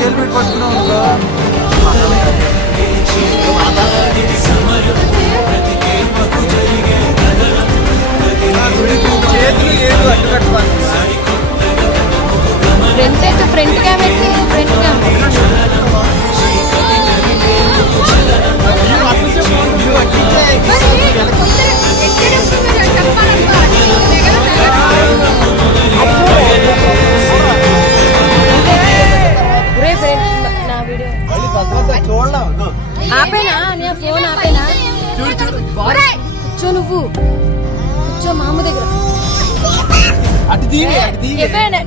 Helmet పట్టుకున్నావు చేతులు ఏడు అడ్డు కట్టుకోవాలి. ఫ్రంట్ అయితే ఫ్రంట్ కెమెరా ఫ్రంట్ ఆపేనా నీ ఫోన్ ఆపేనా కూర్చో నువ్వు కూర్చో మా అమ్మ దగ్గర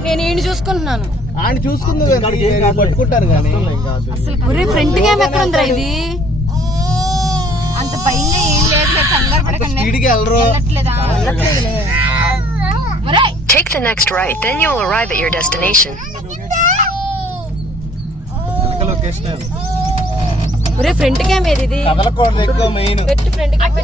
నేను ఈయన చూసుకుంటున్నాను ఆయన చూసుకుంది పట్టుకుంటారు కానీ అసలు ఒరే ఫ్రంట్ క్యామ్ ఎక్కడ ఉందిరా ఇది అంత పైన ఏం లేదు కంగారు పడకండి. Take the next right, then you'll arrive at your destination. ఒరే ఫ్రంట్ క్యామ్ ఏది ఇది కదలకూడదు ఎక్కువ మెయిన్ పెట్టు ఫ్రంట్ క్యామ్